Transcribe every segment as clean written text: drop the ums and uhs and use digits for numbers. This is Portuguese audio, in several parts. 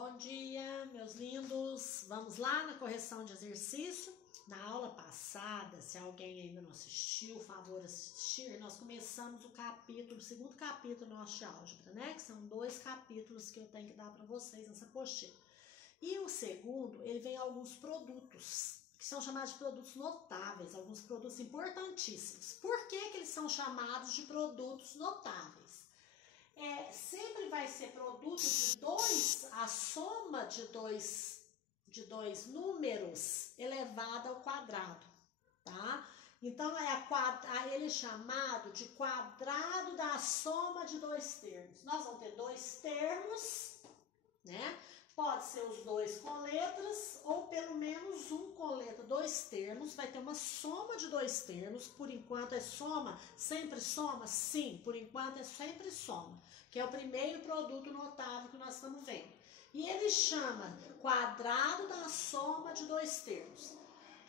Bom dia, meus lindos. Vamos lá na correção de exercício. Na aula passada, se alguém ainda não assistiu, por favor assistir, nós começamos o segundo capítulo nosso de álgebra, né? Que são 2 capítulos que eu tenho que dar para vocês nessa apostila. E o segundo, ele vem alguns produtos, que são chamados de produtos notáveis, alguns produtos importantíssimos. Por que eles são chamados de produtos notáveis? Sempre vai ser produto de a soma de dois números elevada ao quadrado, tá? Então, ele é chamado de quadrado da soma de 2 termos. Nós vamos ter 2 termos, né? Pode ser os 2 com letras ou pelo menos um com letra. 2 termos, vai ter uma soma de 2 termos. Por enquanto é soma, sempre soma? Sim, por enquanto é sempre soma, que é o primeiro produto notável que nós estamos vendo. E ele chama quadrado da soma de 2 termos.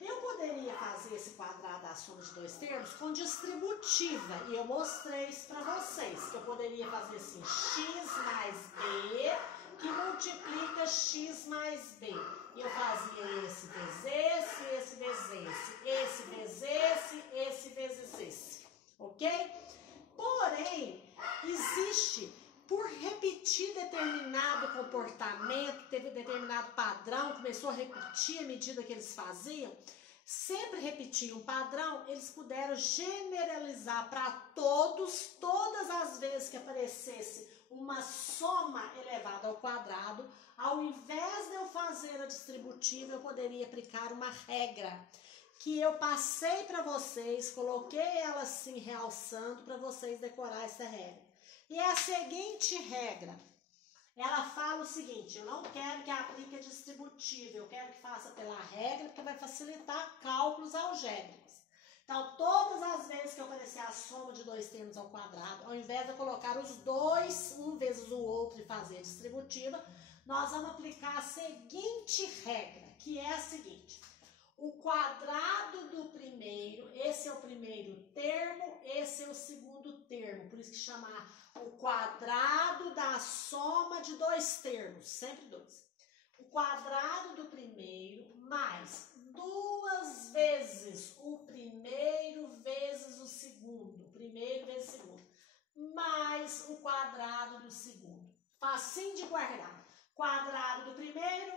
Eu poderia fazer esse quadrado da soma de 2 termos com distributiva, e eu mostrei isso para vocês, que eu poderia fazer assim, x mais b, que multiplica x mais b. E eu fazia esse vezes esse, esse vezes esse vezes esse vezes esse, ok? Porém, existe, por repetir determinado comportamento, teve determinado padrão, começou a repetir à medida que eles faziam, sempre repetiam um padrão, eles puderam generalizar para todas as vezes que aparecesse uma soma elevada ao quadrado, ao invés de eu fazer a distributiva, eu poderia aplicar uma regra que eu passei para vocês, coloquei ela assim realçando para vocês decorar essa regra. E é a seguinte regra, ela fala o seguinte: eu não quero que aplique a distributiva, eu quero que faça pela regra, porque vai facilitar cálculos algébricos. Então, todas as vezes que eu aparecer a soma de 2 termos ao quadrado, ao invés de eu colocar os dois, um vezes o outro e fazer a distributiva, nós vamos aplicar a seguinte regra, que é a seguinte: o quadrado do primeiro, esse é o primeiro termo, esse é o segundo termo, por isso que chama o quadrado da soma de 2 termos, sempre 2. O quadrado do primeiro mais 2 vezes o primeiro vezes o segundo, primeiro vezes o segundo, mais o quadrado do segundo. Facinho de guardar. Quadrado do primeiro,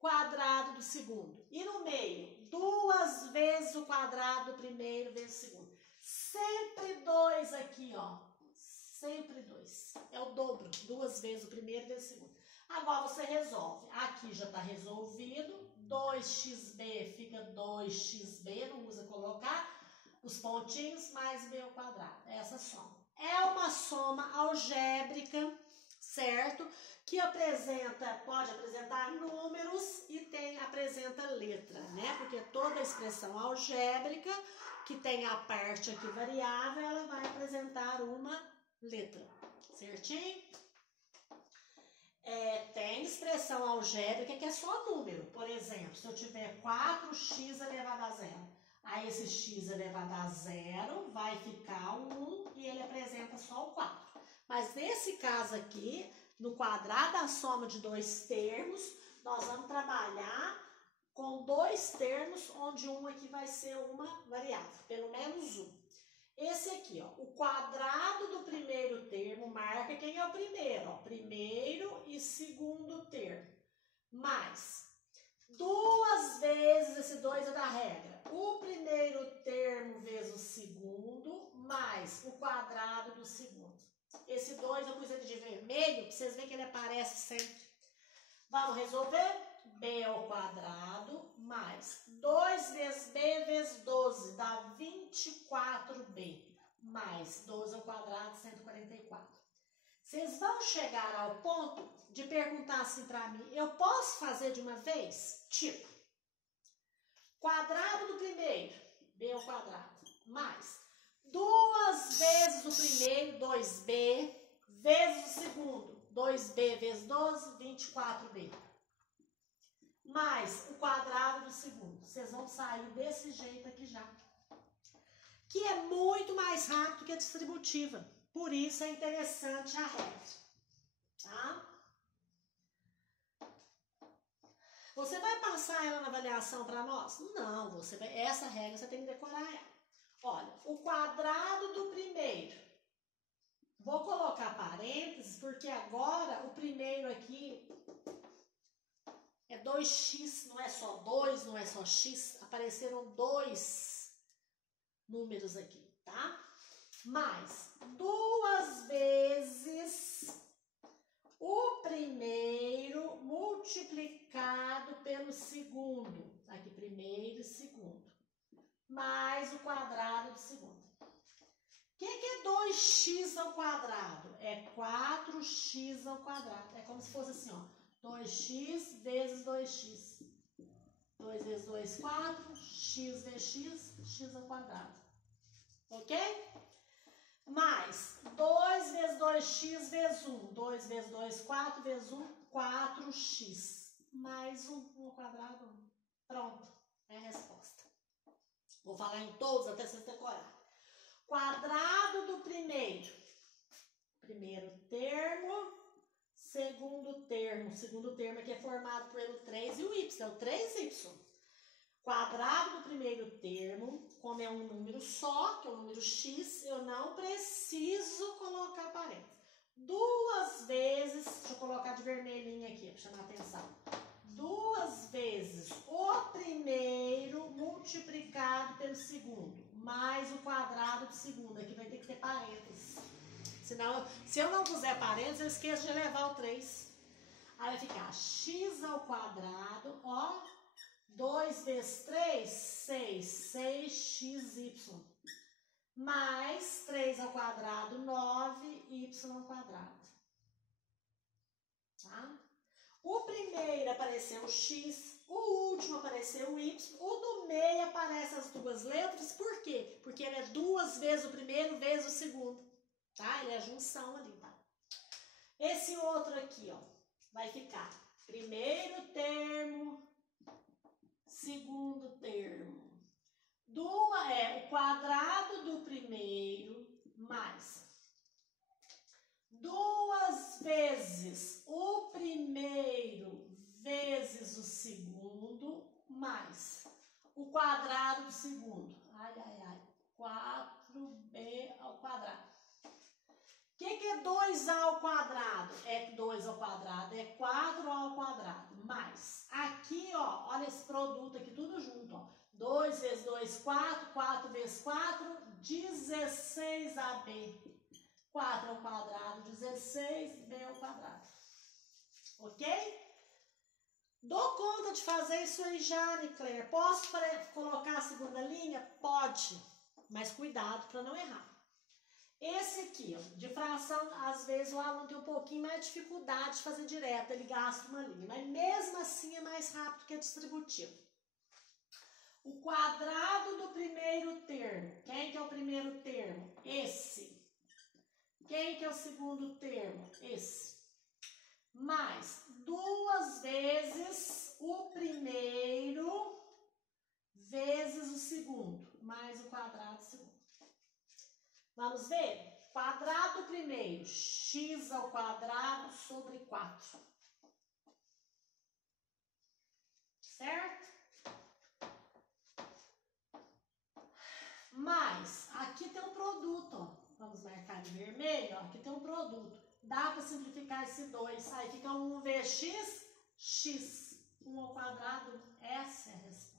quadrado do segundo. E no meio, 2 vezes o quadrado do primeiro vezes o segundo. Sempre 2 aqui, ó. Sempre 2. É o dobro. 2 vezes o primeiro vezes o segundo. Agora você resolve. Aqui já está resolvido. 2xb fica 2xb. Não usa colocar os pontinhos mais b ao quadrado. Essa soma. É uma soma algébrica, certo? Que pode apresentar números e apresenta letra, né? Porque toda expressão algébrica que tem a parte aqui variável, ela vai apresentar uma letra, certinho? Tem expressão algébrica que é só número. Por exemplo, se eu tiver 4x elevado a zero, aí esse x elevado a zero vai ficar 1 e ele apresenta só o 4. Mas nesse caso aqui, no quadrado da soma de 2 termos, nós vamos trabalhar com 2 termos, onde um aqui vai ser uma variável, pelo menos um. Esse aqui, ó, o quadrado do primeiro termo marca quem é o primeiro, ó, primeiro e segundo termo, mais 2 vezes, esse 2 é da regra, o primeiro termo vezes o segundo, mais o quadrado do segundo. Esse 2 eu pus ele de vermelho, para vocês verem que ele aparece sempre. Vamos resolver? B ao quadrado mais 2 vezes B vezes 12 dá 24B, mais 12 ao quadrado, 144. Vocês vão chegar ao ponto de perguntar assim para mim: eu posso fazer de uma vez? Tipo, quadrado do primeiro, B ao quadrado, mais 2 vezes o primeiro, 2B, vezes o segundo, 2B vezes 12, 24B. Mais o quadrado do segundo. Vocês vão sair desse jeito aqui já. Que é muito mais rápido que a distributiva. Por isso é interessante a regra. Tá? Você vai passar ela na avaliação para nós? Não, essa regra você tem que decorar ela. Olha, o quadrado do primeiro. Vou colocar parênteses, porque agora o primeiro aqui é 2x, não é só 2, não é só x. Apareceram 2 números aqui, tá? Mais 2 vezes o primeiro multiplicado pelo segundo. Aqui, primeiro e segundo. Mais o quadrado do segundo. O que é 2x ao quadrado? É 4x ao quadrado. É como se fosse assim, ó. 2x vezes 2x. 2 vezes 2, 4. X vezes x, x ao quadrado. Ok? Mais 2 vezes 2x vezes 1. 2 vezes 2, 4 vezes 1, 4x. Mais 1 ao quadrado, 1. Pronto. É a resposta. Vou falar em todos até vocês decorarem. Quadrado do primeiro. Primeiro termo. Segundo termo aqui é formado pelo 3 e o y, é o 3y. Quadrado do primeiro termo, como é um número só, que é o número x, eu não preciso colocar parênteses. 2 vezes, deixa eu colocar de vermelhinho aqui, para chamar a atenção. 2 vezes o primeiro multiplicado pelo segundo, mais o quadrado do segundo. Aqui vai ter que ter parênteses. Senão, se eu não puser parênteses, eu esqueço de levar o 3. Aí vai ficar x ao quadrado, ó. 2 vezes 3, 6. 6xy. Mais 3 ao quadrado, 9y ao quadrado. Tá? O primeiro apareceu o x, o último apareceu o y, o do meio aparece as duas letras. Por quê? Porque ele é 2 vezes o primeiro vezes o segundo. Tá? Ele é a junção ali, tá? Esse outro aqui, ó, vai ficar primeiro termo, segundo termo. O quadrado do primeiro mais 2 vezes o primeiro vezes o segundo mais o quadrado do segundo. 4b ao quadrado. O que é 2a ao quadrado? É 2 ao quadrado, é 4a ao quadrado. Mais, aqui, ó, olha esse produto aqui, tudo junto, ó. 2 vezes 2, 4, 4 vezes 4, 16ab. 4 ao quadrado, 16b ao quadrado. Ok? Dou conta de fazer isso aí já, Nicler. Posso colocar a segunda linha? Pode, mas cuidado para não errar. Esse aqui, ó, de fração, às vezes o aluno tem um pouquinho mais de dificuldade de fazer direto, ele gasta uma linha, mas mesmo assim é mais rápido que a distributiva. O quadrado do primeiro termo, quem que é o primeiro termo? Esse. Quem que é o segundo termo? Esse. Mais 2 vezes o primeiro vezes o segundo, mais o quadrado do segundo. Vamos ver? Quadrado primeiro, x ao quadrado sobre 4. Certo? Mas, aqui tem um produto, ó. Vamos marcar de vermelho, ó. Aqui tem um produto. Dá para simplificar esse 2. Aí fica 1 vezes x, x. 1 ao quadrado, essa é a resposta.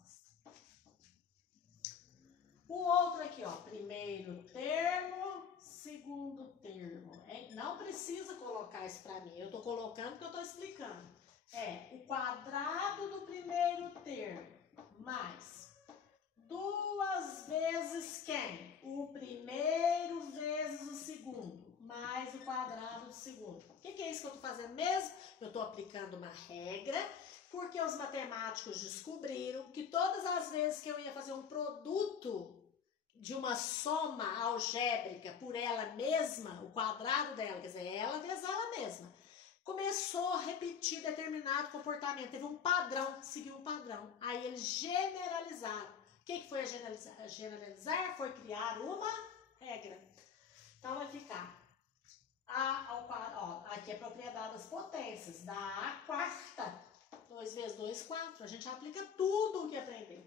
O outro aqui, ó, primeiro termo, segundo termo. Não precisa colocar isso para mim, eu estou colocando porque eu estou explicando. É o quadrado do primeiro termo mais 2 vezes quem? O primeiro vezes o segundo, mais o quadrado do segundo. O que é isso que eu estou fazendo mesmo? Eu estou aplicando uma regra, porque os matemáticos descobriram que todas as vezes que eu ia fazer um produto de uma soma algébrica por ela mesma, o quadrado dela, quer dizer, ela vezes ela mesma, começou a repetir determinado comportamento, teve um padrão, seguiu um padrão. Aí eles generalizaram. O que foi generalizar? Generalizar foi criar uma regra. Então vai ficar A ao quadrado, ó, aqui é a propriedade das potências, da A quarta. 2 vezes 2, 4. A gente aplica tudo o que aprendeu.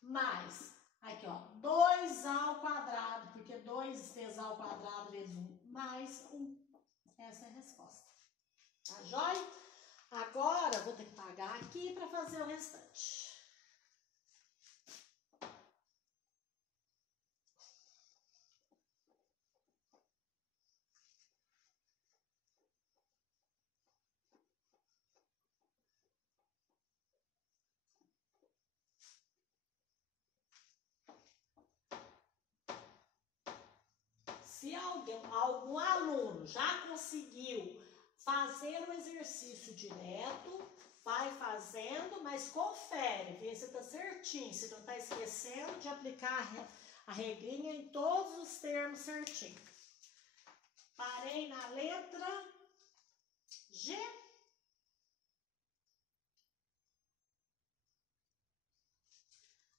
Mais, aqui ó, 2 ao quadrado, porque 2 vezes ao quadrado vezes 1, mais 1. Essa é a resposta. Tá jóia? Agora, vou ter que pagar aqui para fazer o restante. Se algum aluno já conseguiu fazer o exercício direto, vai fazendo, mas confere, vê se está certinho, se não está esquecendo de aplicar a regrinha em todos os termos certinho. Parei na letra G.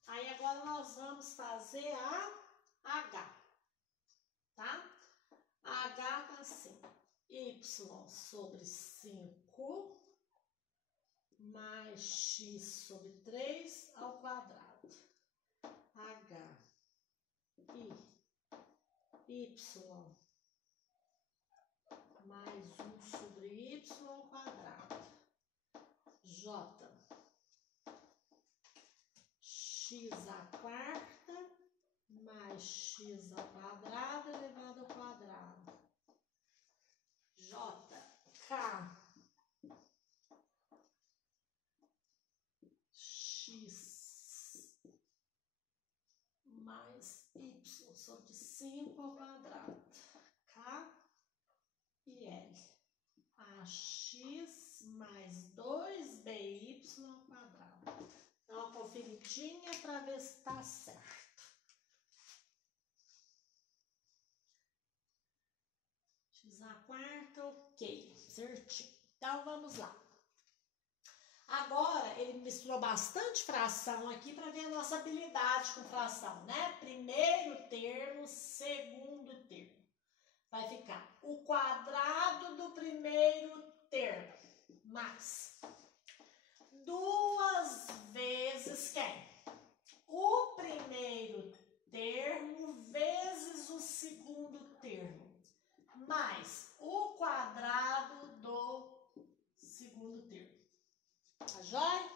Aí agora nós vamos fazer a H, tá? A H tá assim, y sobre 5 mais x sobre 3 ao quadrado. H, y mais 1 sobre y ao quadrado. J, x à quarta mais x ao quadrado elevado ao quadrado. J, K, x mais y sobre 5 ao quadrado. K e L. AX mais 2BY ao quadrado. Dá uma conferidinha para ver se está certo. X à quarta, ok, certinho. Então, vamos lá. Agora, ele misturou bastante fração aqui para ver a nossa habilidade com fração, né? Primeiro termo, segundo termo. Vai ficar o quadrado do primeiro termo, mais 2 vezes quem? O primeiro termo vezes o segundo termo, mais o quadrado do segundo termo. Tá jóia?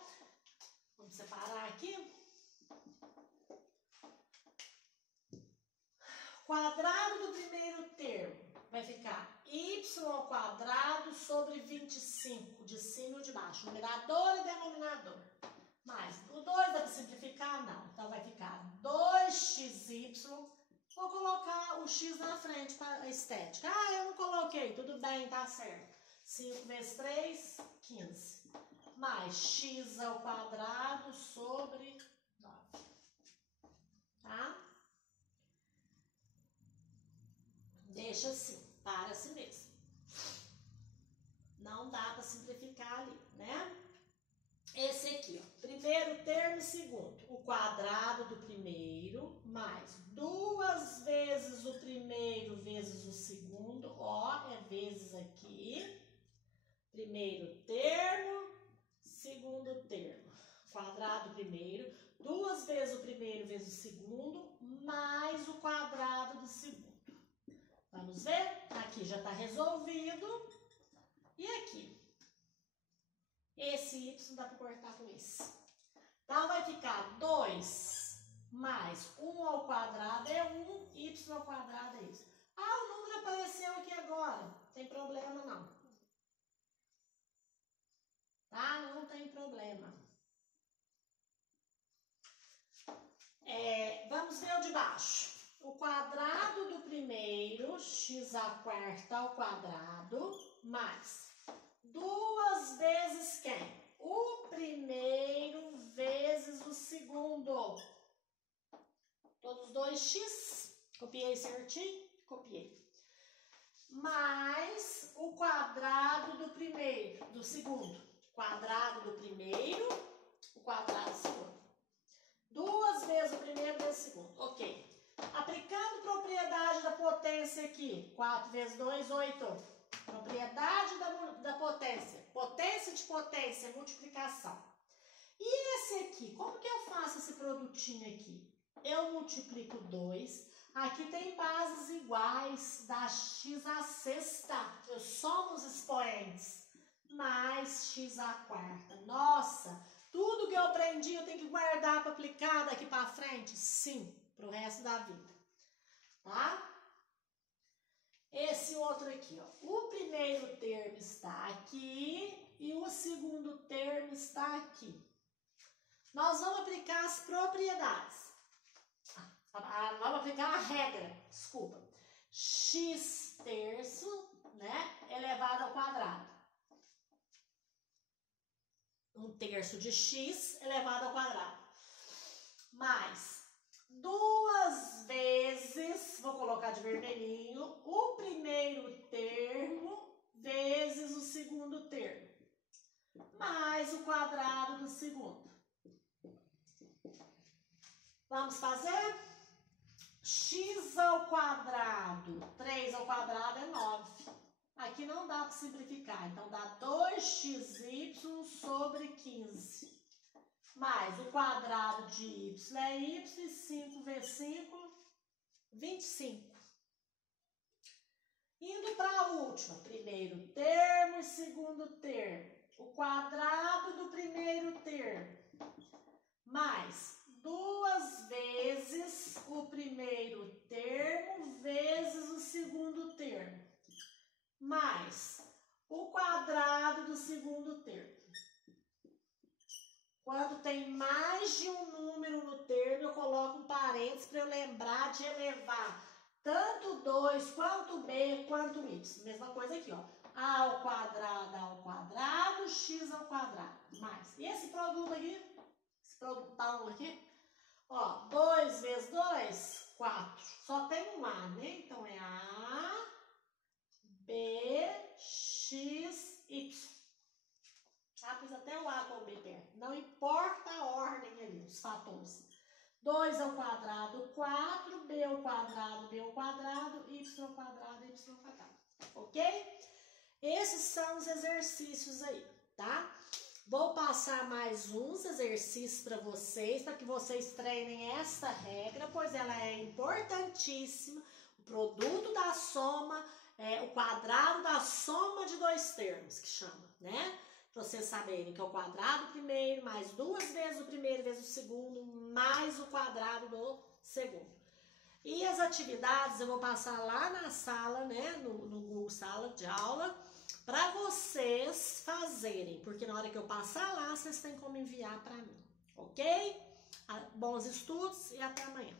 Vamos separar aqui. Quadrado do primeiro termo vai ficar y ao quadrado sobre 25, de cima e de baixo, numerador e denominador. Mas o 2 dá para simplificar? Não. Então vai ficar 2xy. Vou colocar o x na frente para a estética. Ah, eu não coloquei. Tudo bem, tá certo. 5 vezes 3, 15. Mais x ao quadrado sobre 9. Tá? Deixa assim, para assim mesmo. Não dá para simplificar ali, né? Esse aqui, ó, primeiro termo e segundo. O quadrado do primeiro mais 2 vezes o primeiro vezes o segundo. Ó, é vezes aqui. Primeiro termo, segundo termo. Quadrado primeiro, 2 vezes o primeiro vezes o segundo, mais o quadrado do segundo. Vamos ver? Aqui já está resolvido. E aqui? Esse y dá para cortar com esse. Então, vai ficar 2 mais 1 ao quadrado é 1, y ao quadrado é isso. Ah, o número apareceu aqui agora. Não tem problema, não. Tá? Não tem problema. Vamos ver o de baixo. O quadrado do primeiro, x à quarta ao quadrado, mais 2 vezes quem? O primeiro vezes o segundo. Todos 2x. Copiei certinho? Copiei. Mais o quadrado do primeiro, do segundo. Quadrado do primeiro, o quadrado do segundo. 2 vezes o primeiro vezes o segundo. Ok. Aplicando propriedade da potência aqui. 4 vezes 2, 8. Propriedade da potência. Potência de potência. potência, multiplicação. E esse aqui, como que eu faço esse produtinho aqui? Eu multiplico 2, aqui tem bases iguais, da x à sexta, eu somo os expoentes, mais x à quarta. Nossa, tudo que eu aprendi eu tenho que guardar para aplicar daqui para frente? Sim, para o resto da vida, tá? Esse outro aqui, ó, o primeiro termo está aqui e o segundo termo está aqui. Nós vamos aplicar as propriedades. Vamos aplicar a regra, desculpa. X terço, né, elevado ao quadrado. 1/3 de x elevado ao quadrado. Mais 2 vezes, vou colocar de vermelhinho, o primeiro termo vezes o segundo termo. Mais o quadrado do segundo. Vamos fazer? X ao quadrado, 3 ao quadrado é 9. Aqui não dá para simplificar, então dá 2xy sobre 15. Mais o quadrado de y é y, 5 vezes 5, 25. Indo para a última, primeiro termo e segundo termo. O quadrado do primeiro termo, mais 2 vezes o primeiro termo vezes o segundo termo, mais o quadrado do segundo termo. Quando tem mais de um número no termo, eu coloco um parênteses para eu lembrar de elevar tanto 2 quanto b quanto y. Mesma coisa aqui, ó. A ao quadrado, x ao quadrado, mais. E esse produto aqui, esse produtão aqui, ó, 2 vezes 2, 4. Só tem um A, né? Então é A, B, X, Y. Ah, pus até o A com o B perto. Não importa a ordem ali, os fatores. 2 ao quadrado, 4, B ao quadrado, B ao quadrado, Y ao quadrado, Y ao quadrado. Ok? Esses são os exercícios aí, tá? Vou passar mais uns exercícios para que vocês treinem essa regra, pois ela é importantíssima. O produto da soma é o quadrado da soma de 2 termos, que chama, né? Para vocês saberem que é o quadrado primeiro, mais 2 vezes o primeiro vezes o segundo, mais o quadrado do segundo. E as atividades eu vou passar lá na sala, né, no Google Sala de Aula, para vocês fazerem, porque na hora que eu passar lá, vocês têm como enviar para mim, ok? Bons estudos e até amanhã.